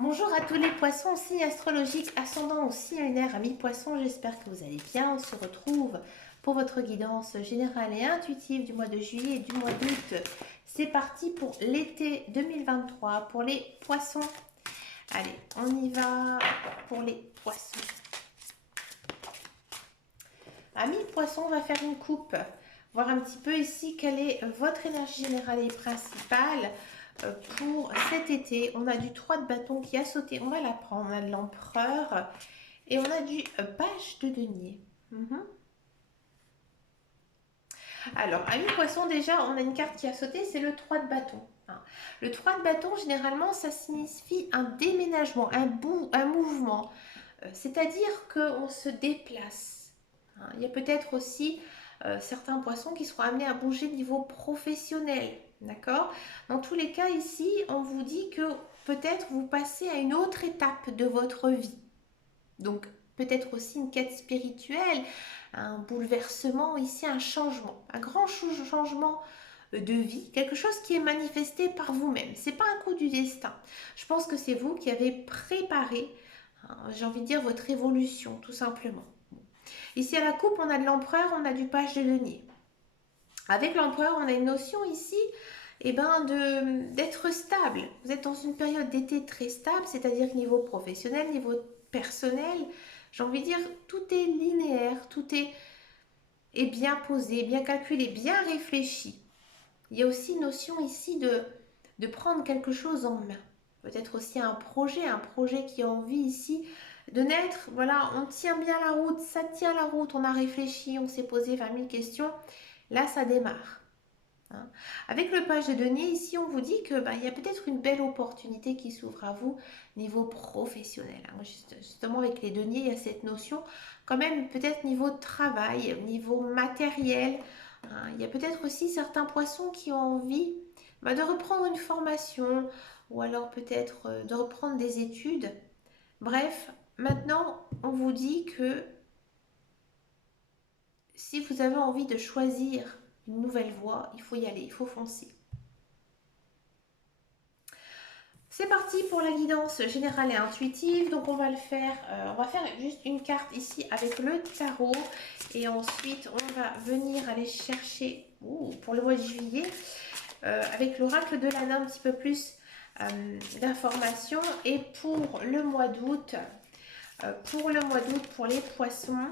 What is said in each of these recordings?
Bonjour à tous les poissons, signe astrologique, ascendant ou signe lunaire, amis poissons, j'espère que vous allez bien. On se retrouve pour votre guidance générale et intuitive du mois de juillet et du mois d'août. C'est parti pour l'été 2023 pour les poissons. Allez, on y va pour les poissons. Amis poissons, on va faire une coupe, voir un petit peu ici quelle est votre énergie générale et principale. Pour cet été, on a du 3 de bâton qui a sauté, on va la prendre, on a de l'empereur et on a du page de denier. Alors, amis poisson, déjà, on a une carte qui a sauté, c'est le 3 de bâton. Le 3 de bâton, généralement, ça signifie un déménagement, un mouvement. C'est-à-dire qu'on se déplace. Il y a peut-être aussi certains poissons qui seront amenés à bouger de niveau professionnel. D'accord? Dans tous les cas, ici, on vous dit que peut-être vous passez à une autre étape de votre vie. Donc, peut-être aussi une quête spirituelle, un bouleversement, ici un changement, un grand changement de vie, quelque chose qui est manifesté par vous-même. C'est pas un coup du destin. Je pense que c'est vous qui avez préparé, j'ai envie de dire, votre évolution, tout simplement. Ici à la coupe, on a de l'empereur, on a du page de denier. Avec l'empereur, on a une notion ici d'être stable. Vous êtes dans une période d'été très stable, c'est-à-dire niveau professionnel, niveau personnel. J'ai envie de dire, tout est linéaire, est bien posé, bien calculé, bien réfléchi. Il y a aussi une notion ici de prendre quelque chose en main. Peut-être aussi un projet qui a envie ici de naître. Voilà, on tient bien la route, ça tient la route, on a réfléchi, on s'est posé 20 000 questions. Là, ça démarre. Avec le page de denier, ici, on vous dit que il y a peut-être une belle opportunité qui s'ouvre à vous niveau professionnel. Justement, avec les deniers, il y a cette notion, quand même, peut-être niveau travail, niveau matériel. Il y a peut-être aussi certains poissons qui ont envie de reprendre une formation ou alors peut-être de reprendre des études. Bref, maintenant, on vous dit que si vous avez envie de choisir une nouvelle voie, il faut y aller, il faut foncer. C'est parti pour la guidance générale et intuitive. Donc on va faire juste une carte ici avec le tarot et ensuite on va venir aller chercher pour le mois de juillet avec l'oracle de l'âne un petit peu plus d'informations et pour le mois d'août, pour les poissons.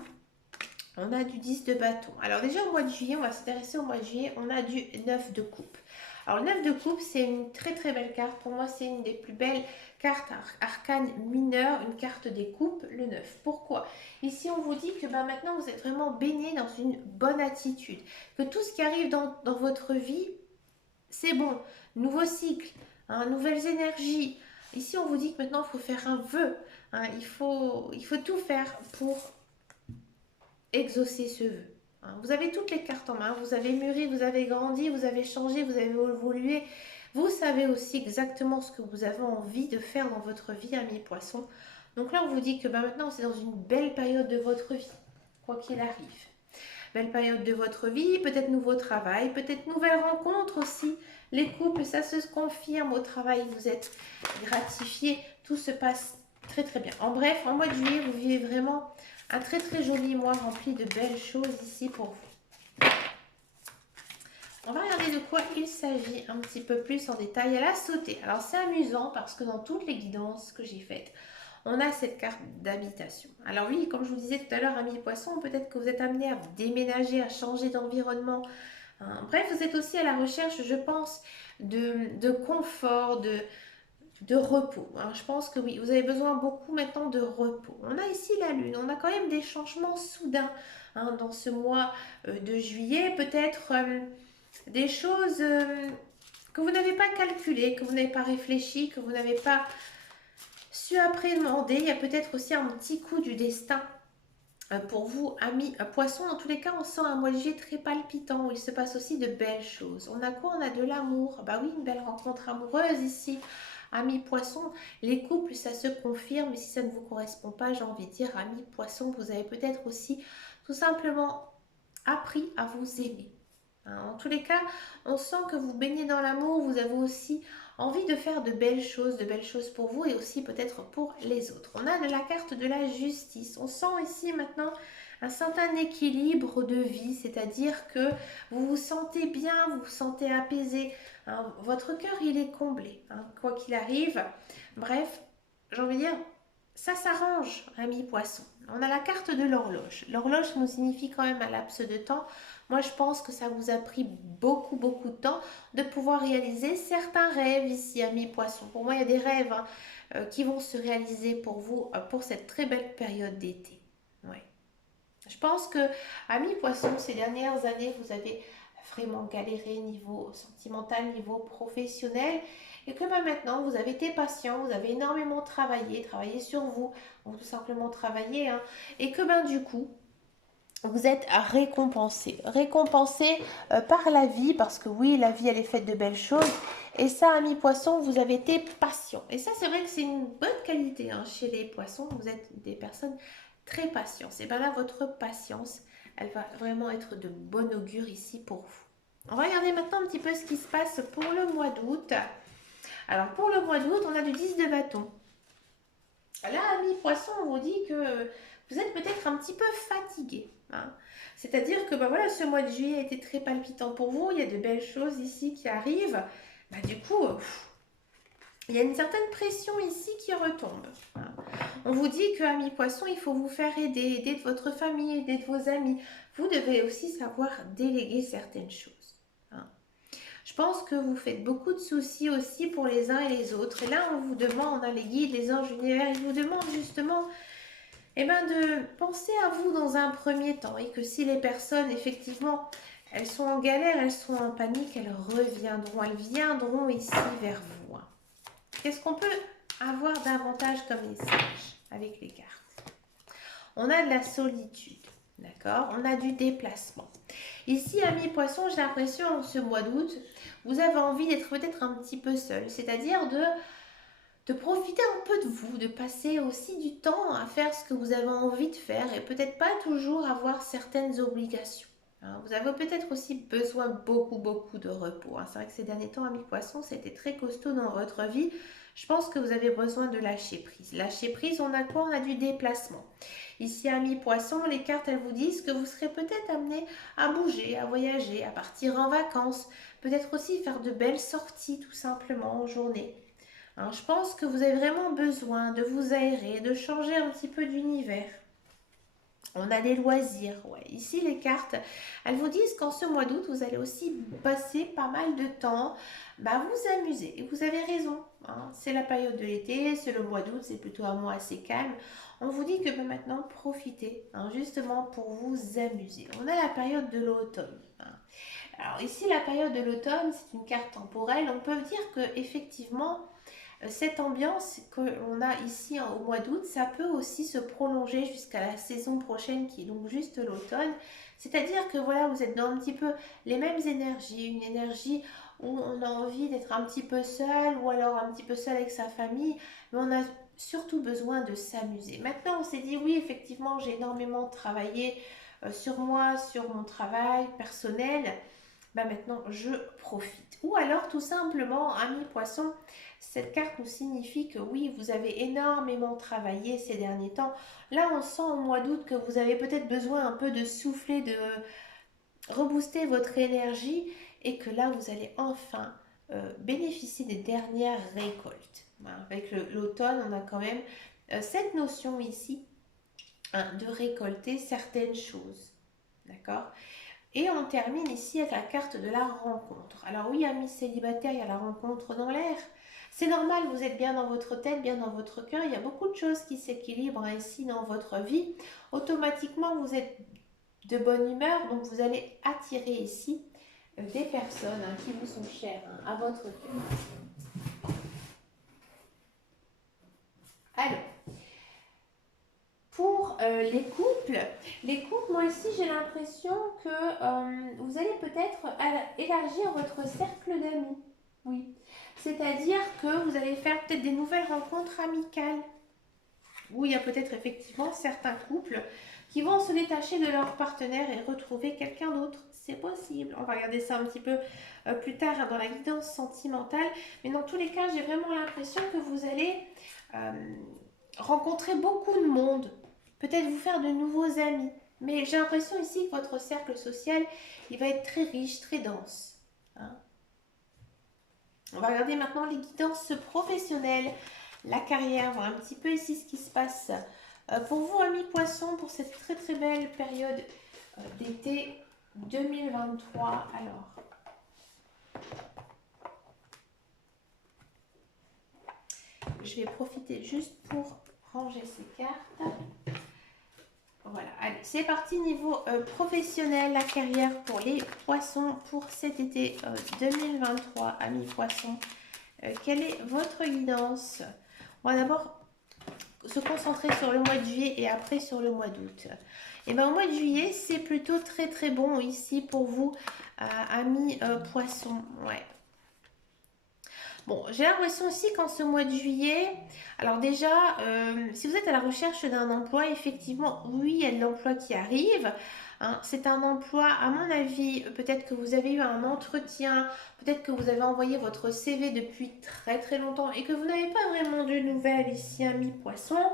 On a du 10 de bâton. Alors déjà au mois de juillet, on va s'intéresser au mois de juillet, on a du 9 de coupe. Alors le 9 de coupe, c'est une très très belle carte. Pour moi, c'est une des plus belles cartes arcanes mineures, une carte des coupes, le 9. Pourquoi? Ici, on vous dit que maintenant, vous êtes vraiment baigné dans une bonne attitude. Que tout ce qui arrive dans votre vie, c'est bon. Nouveau cycle, nouvelles énergies. Ici, on vous dit que maintenant, il faut faire un vœu. Il faut tout faire pour exaucer ce vœu. Vous avez toutes les cartes en main, vous avez mûri, vous avez grandi, vous avez changé, vous avez évolué. Vous savez aussi exactement ce que vous avez envie de faire dans votre vie, amis poissons. Donc là, on vous dit que maintenant, c'est dans une belle période de votre vie, quoi qu'il arrive. Belle période de votre vie, peut-être nouveau travail, peut-être nouvelle rencontre aussi. Les couples, ça se confirme au travail, vous êtes gratifiés, tout se passe très très bien. En bref, en mois de juillet, vous vivez vraiment un très très joli mois rempli de belles choses ici pour vous. On va regarder de quoi il s'agit un petit peu plus en détail. Elle a sauté. Alors c'est amusant parce que dans toutes les guidances que j'ai faites, on a cette carte d'habitation. Alors oui, comme je vous disais tout à l'heure, amis poissons, peut-être que vous êtes amené à déménager, à changer d'environnement. Bref, vous êtes aussi à la recherche, je pense, de confort, de repos. Je pense que oui, vous avez besoin beaucoup maintenant de repos. On a ici la lune, on a quand même des changements soudains dans ce mois de juillet. Peut-être des choses que vous n'avez pas calculées, que vous n'avez pas réfléchi, que vous n'avez pas su appréhender. Il y a peut-être aussi un petit coup du destin pour vous, amis poissons. Dans tous les cas, on sent un mois de juillet très palpitant où il se passe aussi de belles choses. On a quoi? On a de l'amour. Bah oui, une belle rencontre amoureuse ici. Amis poissons, les couples, ça se confirme. Et si ça ne vous correspond pas, j'ai envie de dire, amis poissons, vous avez peut-être aussi tout simplement appris à vous aimer. En tous les cas, on sent que vous baignez dans l'amour, vous avez aussi envie de faire de belles choses pour vous et aussi peut-être pour les autres. On a de la carte de la justice. On sent ici maintenant un certain équilibre de vie, c'est-à-dire que vous vous sentez bien, vous vous sentez apaisé. Hein, votre cœur, il est comblé, hein, quoi qu'il arrive. Bref, j'ai envie de dire, ça s'arrange, ami poisson. On a la carte de l'horloge. L'horloge nous signifie quand même un laps de temps. Moi, je pense que ça vous a pris beaucoup de temps de pouvoir réaliser certains rêves ici, ami poisson. Pour moi, il y a des rêves hein, qui vont se réaliser pour vous pour cette très belle période d'été. Ouais. Je pense que, ami poisson, ces dernières années, vous avez vraiment galéré niveau sentimental, niveau professionnel, et que ben, maintenant, vous avez été patient, vous avez énormément travaillé sur vous, ou tout simplement travaillé, hein, et que ben du coup, vous êtes récompensé par la vie, parce que oui, la vie, elle est faite de belles choses, et ça, ami poisson, vous avez été patient. Et ça, c'est vrai que c'est une bonne qualité hein, chez les poissons, vous êtes des personnes très patientes. Et bien là, votre patience, elle va vraiment être de bon augure ici pour vous. On va regarder maintenant un petit peu ce qui se passe pour le mois d'août. Alors, pour le mois d'août, on a le 10 de bâton. Là, ami poisson, on vous dit que vous êtes peut-être un petit peu fatigué. Hein. C'est-à-dire que bah, voilà, ce mois de juillet a été très palpitant pour vous. Il y a de belles choses ici qui arrivent. Bah, du coup, il y a une certaine pression ici qui retombe. Hein. On vous dit que, ami poisson, il faut vous faire aider de votre famille, aider de vos amis. Vous devez aussi savoir déléguer certaines choses. Hein. Je pense que vous faites beaucoup de soucis aussi pour les uns et les autres. Et là, on vous demande, on a les guides, les anges, l'univers, ils vous demandent justement eh ben, de penser à vous dans un premier temps. Et que si les personnes, effectivement, elles sont en galère, elles sont en panique, elles reviendront, elles viendront ici vers vous. Qu'est-ce qu'on peut avoir davantage comme message avec les cartes? On a de la solitude, d'accord? On a du déplacement. Ici, ami poisson, j'ai l'impression, en ce mois d'août, vous avez envie d'être peut-être un petit peu seul, c'est-à-dire de profiter un peu de vous, de passer aussi du temps à faire ce que vous avez envie de faire et peut-être pas toujours avoir certaines obligations. Hein. Vous avez peut-être aussi besoin beaucoup de repos. Hein. C'est vrai que ces derniers temps, ami poisson, c'était très costaud dans votre vie. Je pense que vous avez besoin de lâcher prise. Lâcher prise, on a quoi? On a du déplacement. Ici, ami poisson, les cartes, elles vous disent que vous serez peut-être amené à bouger, à voyager, à partir en vacances, peut-être aussi faire de belles sorties tout simplement en journée. Alors, je pense que vous avez vraiment besoin de vous aérer, de changer un petit peu d'univers. On a des loisirs. Ouais. Ici, les cartes, elles vous disent qu'en ce mois d'août, vous allez aussi passer pas mal de temps vous amuser. Et vous avez raison. Hein. C'est la période de l'été, c'est le mois d'août, c'est plutôt un mois assez calme. On vous dit que maintenant, profitez hein, justement pour vous amuser. On a la période de l'automne. Hein. Alors ici, la période de l'automne, c'est une carte temporelle. On peut dire que effectivement, cette ambiance que l'on a ici au mois d'août, ça peut aussi se prolonger jusqu'à la saison prochaine qui est donc juste l'automne. C'est-à-dire que voilà, vous êtes dans un petit peu les mêmes énergies, une énergie où on a envie d'être un petit peu seul ou alors un petit peu seul avec sa famille, mais on a surtout besoin de s'amuser. Maintenant, on s'est dit oui, effectivement, j'ai énormément travaillé sur moi, sur mon travail personnel. Maintenant, je profite. Ou alors, tout simplement, ami poisson, cette carte nous signifie que oui, vous avez énormément travaillé ces derniers temps. Là, on sent au mois d'août que vous avez peut-être besoin un peu de souffler, de rebooster votre énergie et que là, vous allez enfin bénéficier des dernières récoltes. Voilà, avec l'automne, on a quand même cette notion ici hein, de récolter certaines choses. D'accord? Et on termine ici avec la carte de la rencontre. Alors oui, amis célibataires, il y a la rencontre dans l'air. C'est normal, vous êtes bien dans votre tête, bien dans votre cœur. Il y a beaucoup de choses qui s'équilibrent hein, ici dans votre vie. Automatiquement, vous êtes de bonne humeur, donc vous allez attirer ici des personnes hein, qui vous sont chères hein, à votre cœur. Alors, pour les couples, moi ici j'ai l'impression que vous allez peut-être élargir votre cercle d'amis. Oui. C'est-à-dire que vous allez faire peut-être des nouvelles rencontres amicales. Où il y a peut-être effectivement certains couples qui vont se détacher de leur partenaire et retrouver quelqu'un d'autre. c'est possible. On va regarder ça un petit peu plus tard hein, dans la guidance sentimentale. Mais dans tous les cas, j'ai vraiment l'impression que vous allez rencontrer beaucoup de monde. Peut-être vous faire de nouveaux amis. Mais j'ai l'impression ici que votre cercle social, il va être très riche, très dense. Hein. On va regarder maintenant les guidances professionnelles, la carrière, voir un petit peu ici ce qui se passe pour vous, amis poissons, pour cette très très belle période d'été 2023. Alors, je vais profiter juste pour ranger ces cartes. Voilà, allez, c'est parti niveau professionnel, la carrière pour les poissons pour cet été 2023, amis poissons. Quelle est votre guidance? On va d'abord se concentrer sur le mois de juillet et après sur le mois d'août. Et bien au mois de juillet, c'est plutôt très très bon ici pour vous, amis poissons. Ouais. Bon, j'ai l'impression aussi qu'en ce mois de juillet, alors déjà, si vous êtes à la recherche d'un emploi, effectivement, oui, il y a de l'emploi qui arrive. Hein. C'est un emploi, à mon avis, peut-être que vous avez eu un entretien, peut-être que vous avez envoyé votre CV depuis très très longtemps et que vous n'avez pas vraiment de nouvelles ici, amis poissons.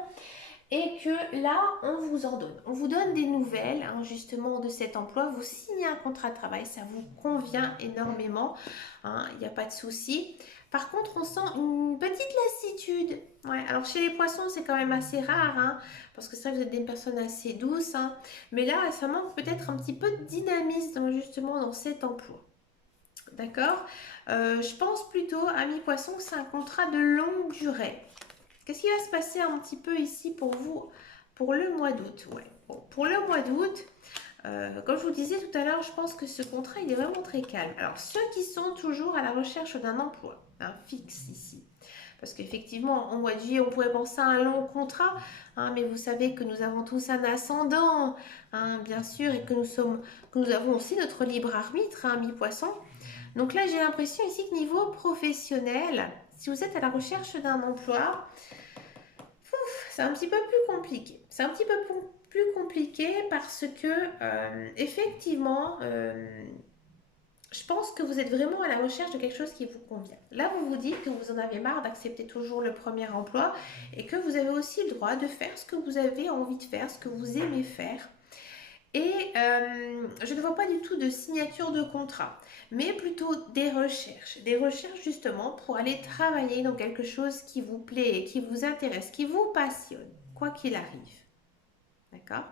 Et que là, on vous en donne. On vous donne des nouvelles, hein, justement, de cet emploi. Vous signez un contrat de travail, ça vous convient énormément. Hein, il n'y a pas de souci. Par contre, on sent une petite lassitude. Ouais, alors chez les poissons, c'est quand même assez rare, hein, parce que ça, vous êtes des personnes assez douces. Hein, mais là, ça manque peut-être un petit peu de dynamisme, justement, dans cet emploi. D'accord. Je pense plutôt, amis poissons, que c'est un contrat de longue durée. Qu'est-ce qui va se passer un petit peu ici pour vous pour le mois d'août? Ouais. Bon, pour le mois d'août, comme je vous disais tout à l'heure, je pense que ce contrat, il est vraiment très calme. Alors, ceux qui sont toujours à la recherche d'un emploi, fixe ici, parce qu'effectivement, au mois de juillet, on pourrait penser à un long contrat, hein, mais vous savez que nous avons tous un ascendant, hein, bien sûr, et que nous avons aussi notre libre arbitre, hein, mi-poisson. Donc là, j'ai l'impression ici que niveau professionnel, si vous êtes à la recherche d'un emploi, c'est un petit peu plus compliqué. C'est un petit peu plus compliqué parce que, effectivement, je pense que vous êtes vraiment à la recherche de quelque chose qui vous convient. Là, vous vous dites que vous en avez marre d'accepter toujours le premier emploi et que vous avez aussi le droit de faire ce que vous avez envie de faire, ce que vous aimez faire. Et je ne vois pas du tout de signature de contrat, mais plutôt des recherches justement pour aller travailler dans quelque chose qui vous plaît, qui vous intéresse, qui vous passionne, quoi qu'il arrive. D'accord?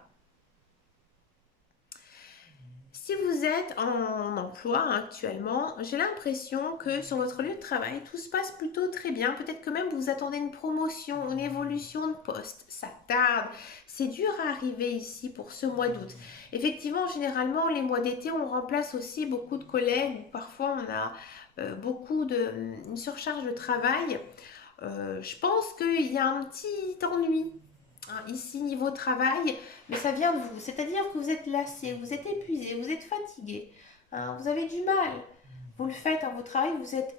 Si vous êtes en emploi actuellement, j'ai l'impression que sur votre lieu de travail, tout se passe plutôt très bien. Peut-être que même vous attendez une promotion, une évolution de poste. Ça tarde. C'est dur à arriver ici pour ce mois d'août. Effectivement, généralement, les mois d'été, on remplace aussi beaucoup de collègues. Parfois, on a une surcharge de travail. Je pense qu'il y a un petit ennui. Hein, ici, niveau travail, mais ça vient de vous. C'est-à-dire que vous êtes lassé, vous êtes épuisé, vous êtes fatigué, hein, vous avez du mal. Vous le faites à votre travail, vous êtes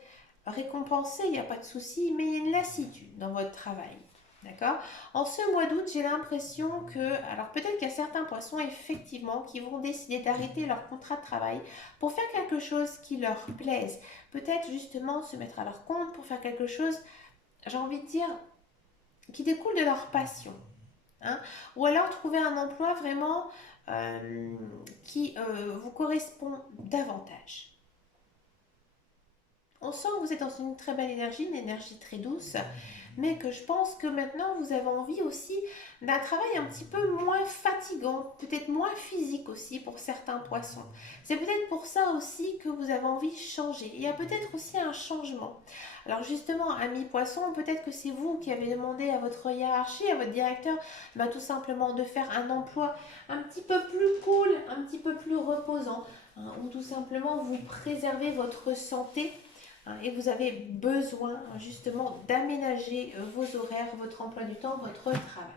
récompensé, il n'y a pas de souci, mais il y a une lassitude dans votre travail. D'accord? En ce mois d'août, j'ai l'impression que, alors peut-être qu'il y a certains poissons, effectivement, qui vont décider d'arrêter leur contrat de travail pour faire quelque chose qui leur plaise. Peut-être justement se mettre à leur compte pour faire quelque chose, j'ai envie de dire, qui découle de leur passion. Hein, ou alors trouver un emploi vraiment qui vous correspond davantage. On sent que vous êtes dans une très belle énergie, une énergie très douce, mais que je pense que maintenant vous avez envie aussi d'un travail un petit peu moins fatigant, peut-être moins physique aussi pour certains poissons. C'est peut-être pour ça aussi que vous avez envie de changer. Il y a peut-être aussi un changement. Alors justement, amis poissons, peut-être que c'est vous qui avez demandé à votre hiérarchie, à votre directeur, tout simplement de faire un emploi un petit peu plus cool, un petit peu plus reposant, hein, ou tout simplement vous préservez votre santé. Hein, et vous avez besoin justement d'aménager vos horaires, votre emploi du temps, votre travail.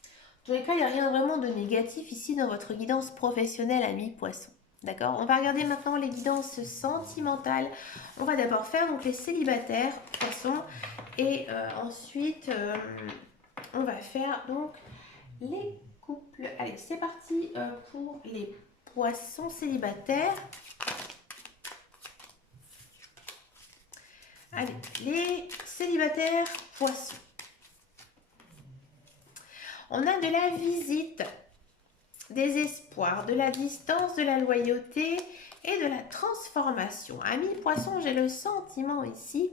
En tous les cas, il n'y a rien vraiment de négatif ici dans votre guidance professionnelle, amis poissons. D'accord? On va regarder maintenant les guidances sentimentales. On va d'abord faire donc les célibataires, poissons, et ensuite on va faire donc les couples. Allez, c'est parti pour les poissons célibataires. Allez, les célibataires poissons. On a de la visite, des espoirs, de la distance, de la loyauté et de la transformation. Amis poissons, j'ai le sentiment ici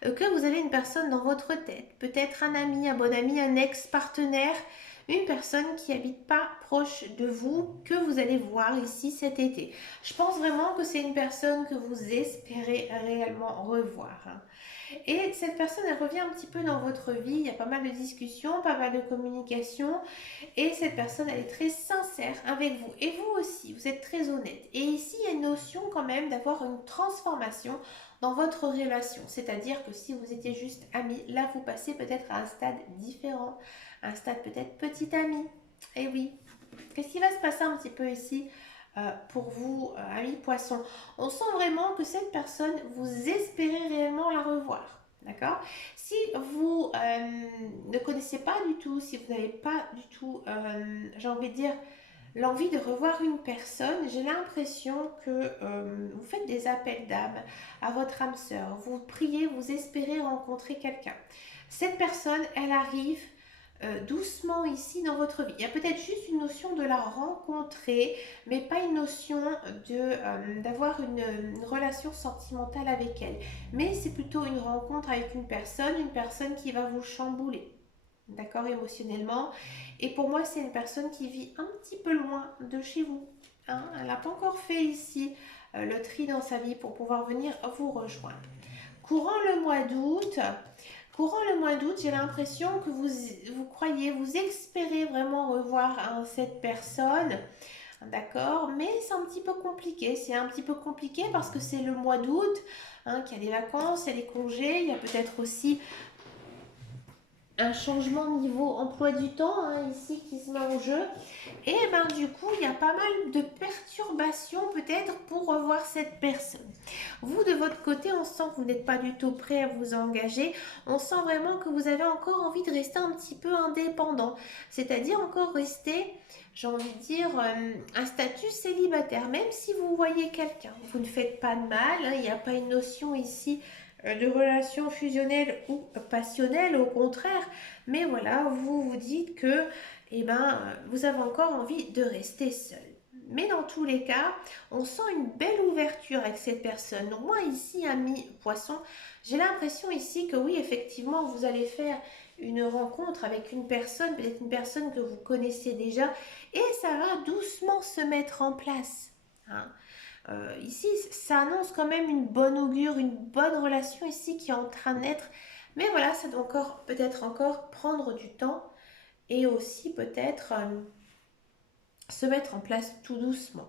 que vous avez une personne dans votre tête. Peut-être un ami, un bon ami, un ex-partenaire, une personne qui habite pas proche de vous, que vous allez voir ici cet été. Je pense vraiment que c'est une personne que vous espérez réellement revoir. Et cette personne, elle revient un petit peu dans votre vie. Il y a pas mal de discussions, pas mal de communication. Et cette personne, elle est très sincère avec vous. Et vous aussi, vous êtes très honnête. Et ici, il y a une notion quand même d'avoir une transformation dans votre relation. C'est-à-dire que si vous étiez juste amis, là, vous passez peut-être à un stade différent. Un stade peut-être petit ami. Et oui. Qu'est-ce qui va se passer un petit peu ici pour vous, amis poissons? On sent vraiment que cette personne, vous espérez réellement la revoir. D'accord? Si vous ne connaissez pas du tout, si vous n'avez pas du tout, j'ai envie de dire, l'envie de revoir une personne, j'ai l'impression que vous faites des appels d'âme à votre âme sœur. Vous priez, vous espérez rencontrer quelqu'un. Cette personne, elle arrive doucement ici dans votre vie. Il y a peut-être juste une notion de la rencontrer, mais pas une notion d'avoir une relation sentimentale avec elle. Mais c'est plutôt une rencontre avec une personne qui va vous chambouler, d'accord, émotionnellement. Et pour moi, c'est une personne qui vit un petit peu loin de chez vous. Hein. Elle n'a pas encore fait ici le tri dans sa vie pour pouvoir venir vous rejoindre. Courant le mois d'août, j'ai l'impression que vous croyez, vous espérez vraiment revoir cette personne, d'accord? Mais c'est un petit peu compliqué. C'est un petit peu compliqué parce que c'est le mois d'août, qu'il y a les vacances, il y a les congés, il y a peut-être aussi un changement niveau emploi du temps ici qui se met en jeu. Et ben du coup, il y a pas mal de perturbations peut-être pour revoir cette personne. Vous, de votre côté, on sent que vous n'êtes pas du tout prêt à vous engager. On sent vraiment que vous avez encore envie de rester un petit peu indépendant. C'est-à-dire encore rester, j'ai envie de dire, un statut célibataire. Même si vous voyez quelqu'un, vous ne faites pas de mal. Il n'y a pas une notion ici de relation fusionnelle ou passionnelle, au contraire. Mais voilà, vous vous dites que vous avez encore envie de rester seul. Mais dans tous les cas, on sent une belle ouverture avec cette personne. Donc moi ici, ami poisson, j'ai l'impression ici que oui, effectivement, vous allez faire une rencontre avec une personne, peut-être une personne que vous connaissez déjà, et ça va doucement se mettre en place. Hein. Ici, ça annonce quand même une bonne augure, une bonne relation ici qui est en train de naître. Mais voilà, ça doit encore peut-être encore prendre du temps et aussi peut-être se mettre en place tout doucement.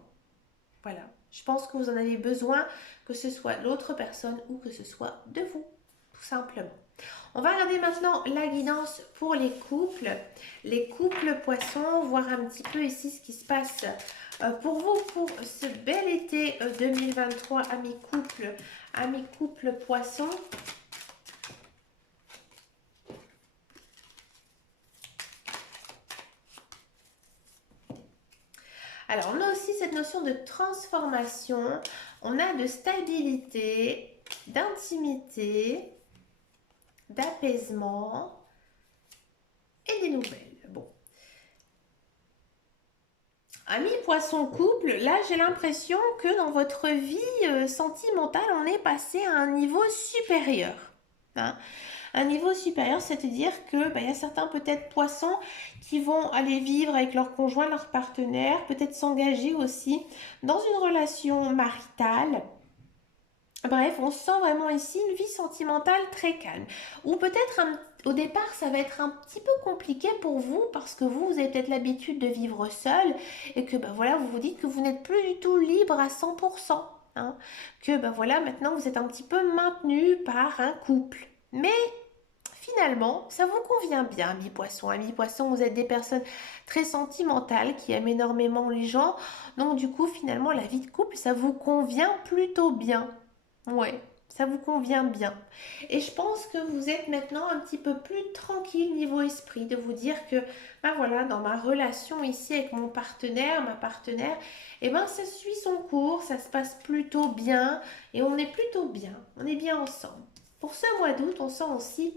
Voilà, je pense que vous en avez besoin, que ce soit l'autre personne ou que ce soit de vous, tout simplement. On va regarder maintenant la guidance pour les couples poissons, voir un petit peu ici ce qui se passe pour vous, pour ce bel été 2023, amis couple poissons. Alors, on a aussi cette notion de transformation, on a de stabilité, d'intimité, d'apaisement et des nouvelles. Bon. Amis poisson couple, là j'ai l'impression que dans votre vie sentimentale, on est passé à un niveau supérieur. Hein. Un niveau supérieur, c'est-à-dire que il y a certains peut-être poissons qui vont aller vivre avec leur conjoint, leur partenaire, peut-être s'engager aussi dans une relation maritale. Bref, on sent vraiment ici une vie sentimentale très calme. Ou peut-être au départ, ça va être un petit peu compliqué pour vous parce que vous avez peut-être l'habitude de vivre seul et que voilà, vous vous dites que vous n'êtes plus du tout libre à 100%. Hein, que voilà, maintenant vous êtes un petit peu maintenu par un couple. Mais finalement, ça vous convient bien, amis poissons. Amis poissons, vous êtes des personnes très sentimentales qui aiment énormément les gens. Donc du coup, finalement, la vie de couple, ça vous convient plutôt bien. Ouais. Ça vous convient bien. Et je pense que vous êtes maintenant un petit peu plus tranquille niveau esprit, de vous dire que, ben voilà, dans ma relation ici avec mon partenaire, ma partenaire, eh ben ça suit son cours, ça se passe plutôt bien et on est plutôt bien, on est bien ensemble. Pour ce mois d'août, on sent aussi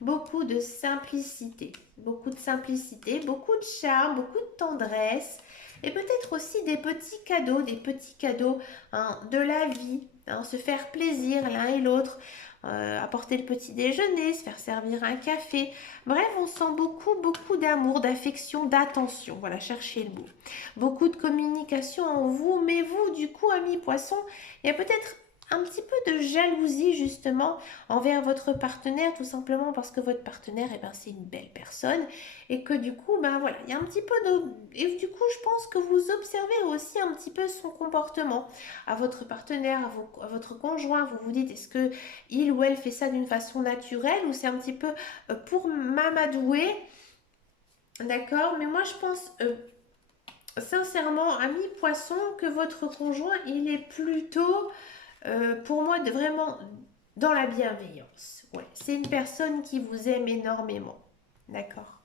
beaucoup de simplicité, beaucoup de charme, beaucoup de tendresse et peut-être aussi des petits cadeaux hein, de la vie, hein, se faire plaisir l'un et l'autre, apporter le petit déjeuner, se faire servir un café. Bref, on sent beaucoup d'amour, d'affection, d'attention. Voilà, cherchez le mot. Beaucoup de communication en vous, mais vous, du coup, amis poissons, il y a peut-être un petit peu de jalousie justement envers votre partenaire, tout simplement parce que votre partenaire, eh ben, c'est une belle personne et que du coup, ben voilà, il y a un petit peu de... Et du coup, je pense que vous observez aussi un petit peu son comportement à votre partenaire, à votre conjoint. Vous vous dites, est-ce que il ou elle fait ça d'une façon naturelle ou c'est un petit peu pour m'amadouer, d'accord? Mais moi, je pense sincèrement, ami poisson, que votre conjoint, il est plutôt, pour moi, vraiment dans la bienveillance. Ouais, c'est une personne qui vous aime énormément, d'accord?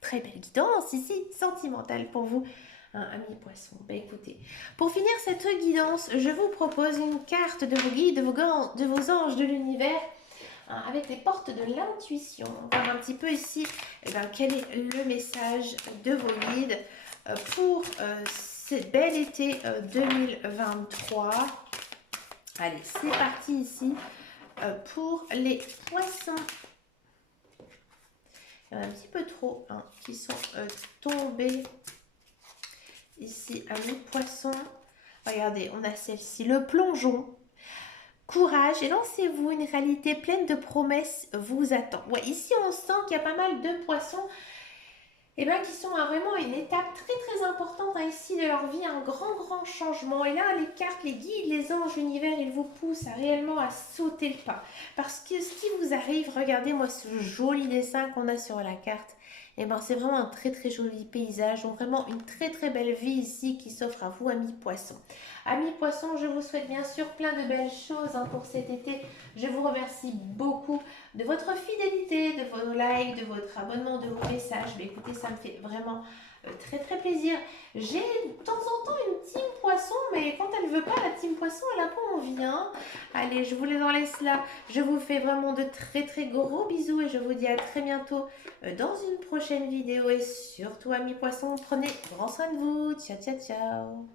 Très belle guidance ici, sentimentale pour vous, hein, ami poisson. Ben écoutez, pour finir cette guidance, je vous propose une carte de vos guides, de vos anges de l'univers, hein, avec les portes de l'intuition. On va voir un petit peu ici eh ben, quel est le message de vos guides pour ce bel été 2023. Allez, c'est parti ici pour les poissons. Il y en a un petit peu trop hein, qui sont tombés ici à mes poissons. Regardez, on a celle-ci, le plongeon. Courage et lancez-vous, une réalité pleine de promesses vous attend. Ouais, ici on sent qu'il y a pas mal de poissons eh ben, qui sont à vraiment une étape très importante hein, ici de leur vie, un grand changement. Et là, les cartes, les guides, les anges, l'univers, ils vous poussent réellement à sauter le pas. Parce que ce qui vous arrive, regardez-moi ce joli dessin qu'on a sur la carte. Eh ben, c'est vraiment un très joli paysage, donc vraiment une très belle vie ici qui s'offre à vous, amis poissons. Amis poissons, je vous souhaite bien sûr plein de belles choses hein, pour cet été. Je vous remercie beaucoup de votre fidélité, de vos likes, de votre abonnement, de vos messages. Mais écoutez, ça me fait vraiment très plaisir. J'ai de temps en temps une team poisson, mais quand elle veut pas, la team poisson, elle a pas envie. Hein. Allez, je vous les en laisse là. Je vous fais vraiment de très gros bisous et je vous dis à très bientôt dans une prochaine vidéo. Et surtout, amis poissons, prenez grand soin de vous. Ciao.